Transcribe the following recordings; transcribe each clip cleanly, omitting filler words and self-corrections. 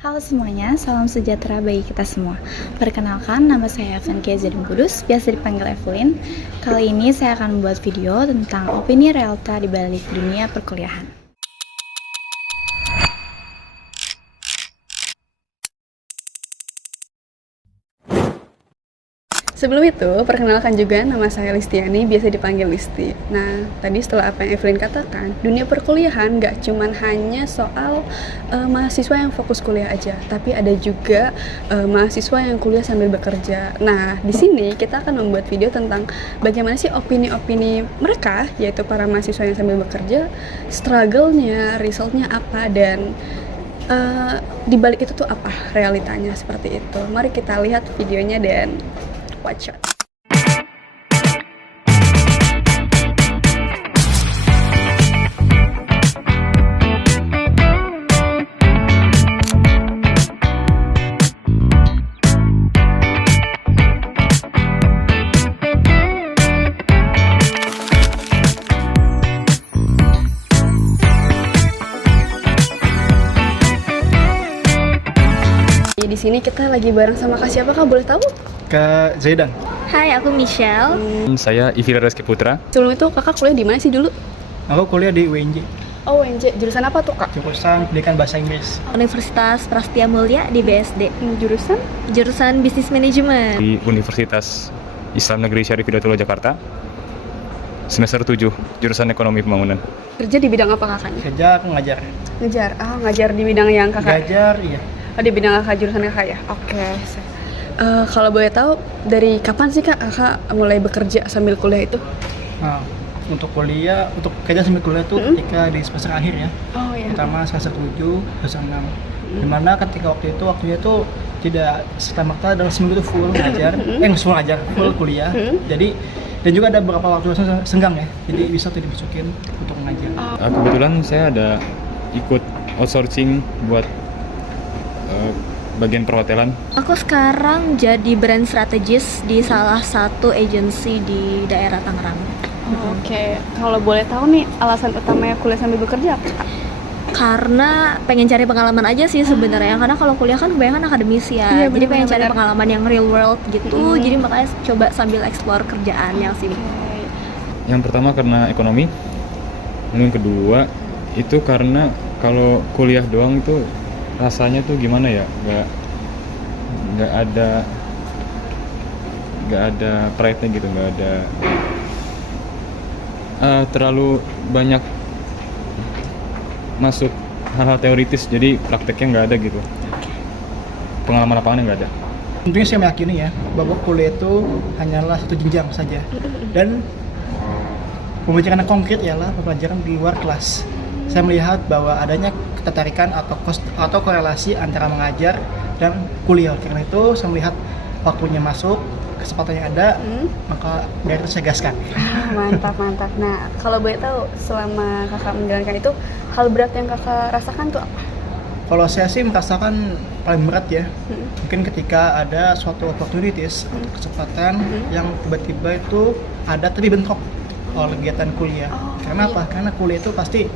Halo semuanya, salam sejahtera bagi kita semua. Perkenalkan, nama saya Evan Kezadin Kudus, biasa dipanggil Evelyn. Kali ini saya akan membuat video tentang opini realita di balik dunia perkuliahan. Sebelum itu, perkenalkan juga nama saya Listiani, biasa dipanggil Listi. Nah, tadi setelah apa yang Evelyn katakan, dunia perkuliahan nggak cuman hanya soal mahasiswa yang fokus kuliah aja, tapi ada juga mahasiswa yang kuliah sambil bekerja. Nah, di sini kita akan membuat video tentang bagaimana sih opini-opini mereka, yaitu para mahasiswa yang sambil bekerja, struggle-nya, result-nya apa, dan di balik itu tuh apa realitanya seperti itu. Mari kita lihat videonya dan watch out. Di sini kita lagi bareng sama Kak siapa, Kak? Boleh tahu? Kak Zaidan. Hai, aku Michelle. Saya Ivira Reski Putra. Sebelum itu Kakak kuliah di mana sih dulu? Aku kuliah di UNJ, Oh, UNJ. Jurusan apa tuh, Kak? jurusan Pendidikan Bahasa Inggris. Universitas Prastia Mulia di BSD, Jurusan? jurusan Bisnis Manajemen. Di Universitas Islam Negeri Syarif Hidayatullah Jakarta. Semester 7, jurusan Ekonomi Pembangunan. Kerja di bidang apa Kakaknya? Kerja aku ngajar. Ngajar. Ngajar di bidang yang Kakak. Ngajar, iya. Oh, di bidang Kakak, jurusan Kakak ya? Oke. Kalau boleh tahu, dari kapan sih Kak Kakak mulai bekerja sambil kuliah itu? Nah, untuk kuliah, untuk kerja sambil kuliah tuh ketika di semester akhir ya. Oh iya. Pertama semester 7, semester 6. Dimana ketika waktunya tuh tidak serta-merta dalam seminggu itu full ngajar, full kuliah. Jadi dan juga ada beberapa waktu senggang ya. Jadi bisa tuh dimasukin untuk mengajar. Kebetulan saya ada ikut outsourcing buat bagian perhotelan. Aku sekarang jadi brand strategis di salah satu agensi di daerah Tangerang. Oke. Kalau boleh tahu nih, alasan utamanya kuliah sambil bekerja apa, Kak? Karena pengen cari pengalaman aja sih sebenarnya. Karena kalau kuliah kan kebanyakan akademisi ya. Iya, Jadi pengen cari benar-benar. pengalaman yang real world gitu. Jadi makanya coba sambil explore kerjaan yang sini. Yang pertama karena ekonomi. Yang kedua itu karena kalau kuliah doang itu rasanya tuh gimana ya? Nggak ada pride-nya gitu, nggak ada terlalu banyak masuk hal-hal teoritis, jadi prakteknya nggak ada gitu. Pengalaman lapangannya nggak ada. Tentunya saya meyakini ya bahwa kuliah itu hanyalah satu jenjang saja. Dan pembelajaran konkret ialah pembelajaran di luar kelas. Saya melihat bahwa adanya ketertarikan atau korelasi antara mengajar dan kuliah. Karena itu saya melihat waktunya masuk, kesempatan yang ada, maka dari itu saya gaskan. Mantap. Nah, kalau boleh tahu, selama Kakak menjalankan itu, hal berat yang Kakak rasakan tuh apa? Kalau saya sih merasakan paling berat ya, mungkin ketika ada suatu opportunities atau kesempatan yang tiba-tiba itu ada tapi bentrok oleh kegiatan kuliah. Karena apa? Karena kuliah itu pasti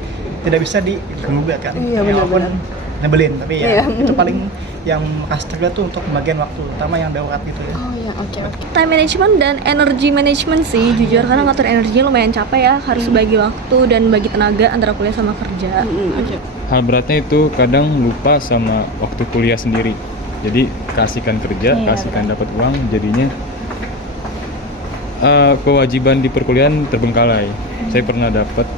tidak bisa digugat kan. Iya, Ya, walaupun benar-benar. nebelin, tapi ya Iya. itu paling yang struggle tuh untuk pembagian waktu, terutama yang darurat gitu ya. Oh iya, oke. Time management dan energy management sih jujur, karena ngatur energinya lumayan capek ya, harus bagi waktu dan bagi tenaga antara kuliah sama kerja. Oke. Hal beratnya itu kadang lupa sama waktu kuliah sendiri. Jadi kasihkan kerja, kasihkan dapat uang, jadinya kewajiban di perkuliahan terbengkalai. Saya pernah dapat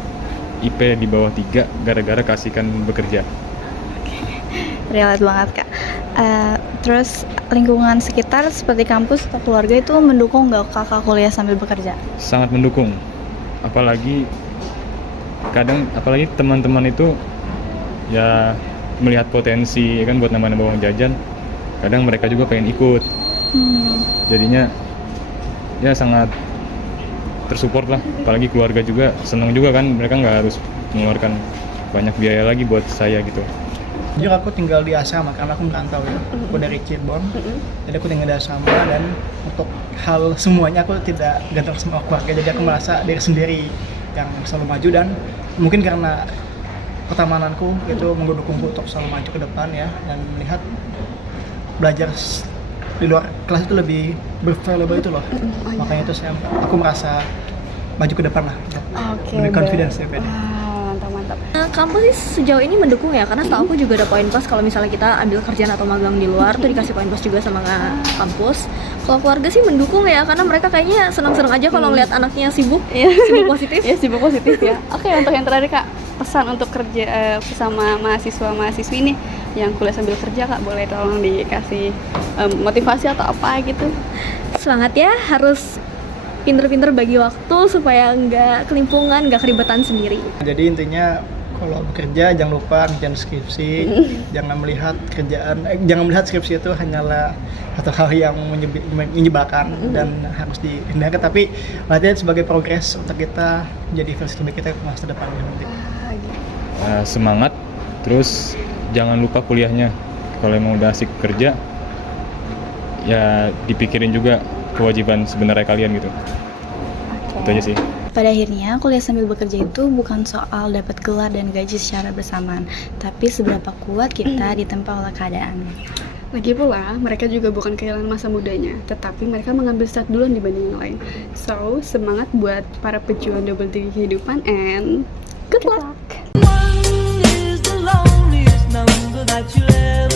IP di bawah 3 gara-gara kasihkan bekerja. Relate banget, Kak. Terus lingkungan sekitar seperti kampus atau keluarga itu mendukung nggak Kakak kuliah sambil bekerja? Sangat mendukung. Apalagi teman-teman itu ya melihat potensi ya kan buat nambah-nambah uang jajan. Kadang mereka juga pengen ikut. Jadinya ya sangat tersupport lah. Apalagi keluarga juga senang juga kan, mereka nggak harus mengeluarkan banyak biaya lagi buat saya gitu. Jujur aku tinggal di asrama karena aku merantau ya. Aku dari Cirebon, jadi aku tinggal di asrama dan untuk hal semuanya aku tidak gantung sama keluarga. Jadi aku merasa diri sendiri yang selalu maju dan mungkin karena pertemananku itu mendukungku untuk selalu maju ke depan ya, dan melihat belajar di luar kelas itu lebih bervaluable itu loh. Makanya itu aku merasa maju ke depan lah, lebih confidence ya. Mantap. Kampus sih sejauh ini mendukung ya, karena setahu aku juga ada poin plus kalau misalnya kita ambil kerjaan atau magang di luar tuh dikasih poin plus juga sama kampus. Kalau keluarga sih mendukung ya, karena mereka kayaknya senang-senang aja kalau ngeliat anaknya sibuk, sibuk positif. Ya, sibuk positif ya. Oke, untuk yang terakhir Kak, pesan untuk kerja bersama mahasiswa-mahasiswi nih yang kuliah sambil kerja, Kak, boleh tolong dikasih motivasi atau apa gitu. Semangat ya, harus pinter-pinter bagi waktu supaya nggak kelimpungan, nggak keribetan sendiri. Jadi intinya kalau bekerja jangan lupa ngerjain skripsi, jangan melihat skripsi itu hanyalah satu hal yang menyebalkan dan harus dihindarkan, tapi latihan sebagai progres untuk kita menjadi versi terbaik kita ke masa depannya nanti. Semangat, terus jangan lupa kuliahnya. Kalau emang udah asik kerja, ya dipikirin juga kewajiban sebenarnya kalian gitu. Itu aja sih. Pada akhirnya, kuliah sambil bekerja itu bukan soal dapat gelar dan gaji secara bersamaan, tapi seberapa kuat kita ditempa oleh keadaan. Lagi pula, mereka juga bukan kehilangan masa mudanya, tetapi mereka mengambil start duluan dibanding yang lain. So, semangat buat para pejuang double degree kehidupan and good luck! One is the loneliest number that you'll ever